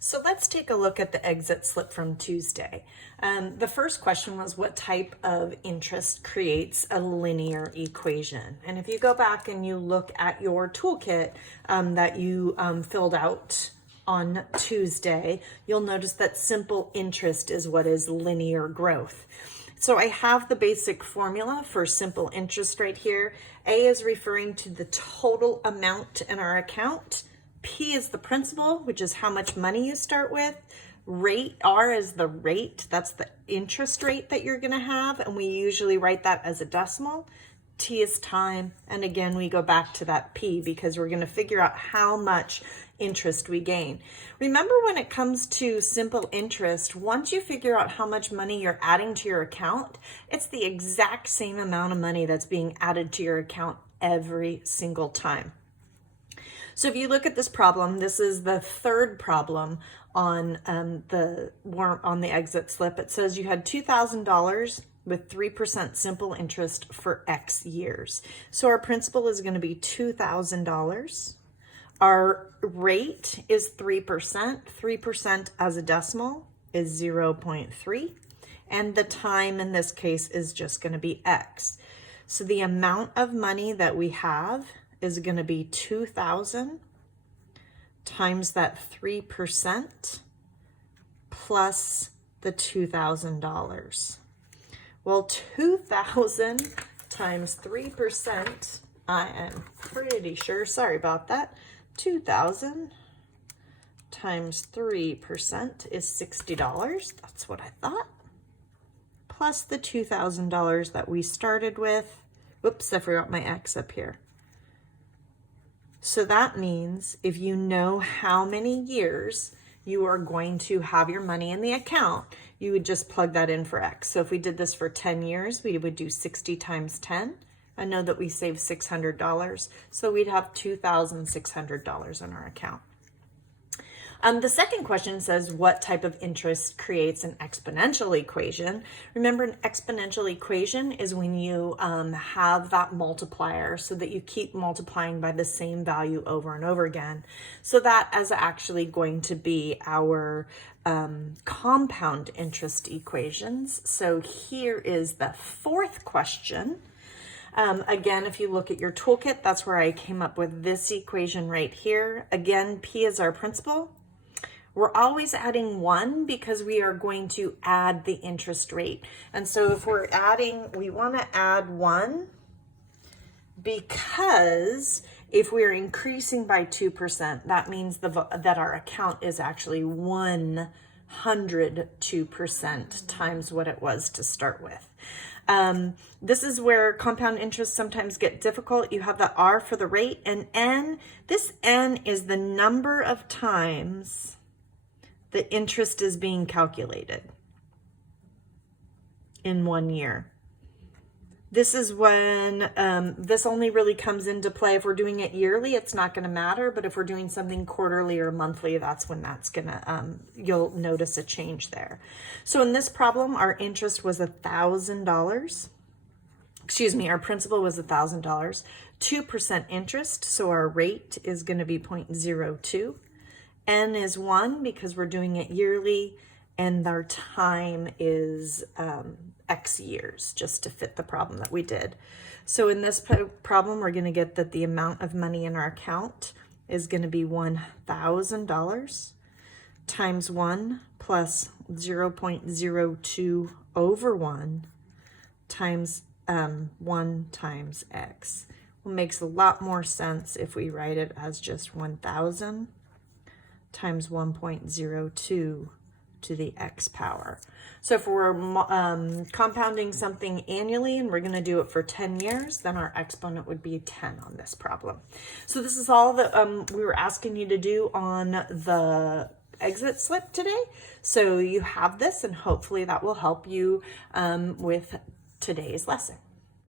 So let's take a look at the exit slip from Tuesday. The first question was, what type of interest creates a linear equation? And if you go back and you look at your toolkit that you filled out on Tuesday, you'll notice that simple interest is what is linear growth. So I have the basic formula for simple interest right here. A is referring to the total amount in our account. P is the principal, which is how much money you start with. R is the rate, that's the interest rate that you're gonna have, and we usually write that as a decimal. T is time, and again, we go back to that P because we're gonna figure out how much interest we gain. Remember, when it comes to simple interest, once you figure out how much money you're adding to your account, it's the exact same amount of money that's being added to your account every single time. So if you look at this problem, this is the third problem on the exit slip. It says you had $2,000 with 3% simple interest for X years. So our principal is going to be $2,000. Our rate is 3%. 3% as a decimal is 0.3. And the time in this case is just going to be X. So the amount of money that we have is going to be 2,000 times that 3% plus the $2,000. Well, 2,000 times 3%, I am pretty sure, sorry about that, 2,000 times 3% is $60. That's what I thought. Plus the $2,000 that we started with. Whoops, I forgot my X up here. So that means if you know how many years you are going to have your money in the account, you would just plug that in for X. So if we did this for 10 years, we would do 60 times 10. I know that we saved $600, so we'd have $2,600 in our account. The second question says, what type of interest creates an exponential equation? Remember, an exponential equation is when you have that multiplier so that you keep multiplying by the same value over and over again. So that is actually going to be our compound interest equations. So here is the fourth question. Again, if you look at your toolkit, that's where I came up with this equation right here. Again, P is our principal. We're always adding 1 because we are going to add the interest rate. And so if we're adding, we want to add 1 because if we're increasing by 2%, that means that our account is actually 102% times what it was to start with. This is where compound interest sometimes get difficult. You have the R for the rate, and N. This N is the number of times the interest is being calculated in 1 year. This is when this only really comes into play. If we're doing it yearly, it's not going to matter. But if we're doing something quarterly or monthly, that's when that's going to, you'll notice a change there. So in this problem, our interest was $1,000. Excuse me, our principal was $1,000. 2% interest, so our rate is going to be 0.02. N is 1 because we're doing it yearly, and our time is X years, just to fit the problem that we did. So in this problem, we're going to get that the amount of money in our account is going to be $1,000 times 1 plus 0.02 over 1 times 1 times X. It makes a lot more sense if we write it as just 1,000 times 1.02 to the X power. So if we're compounding something annually and we're going to do it for 10 years, then our exponent would be 10 on this problem. So this is all that we were asking you to do on the exit slip today. So you have this, and hopefully that will help you with today's lesson.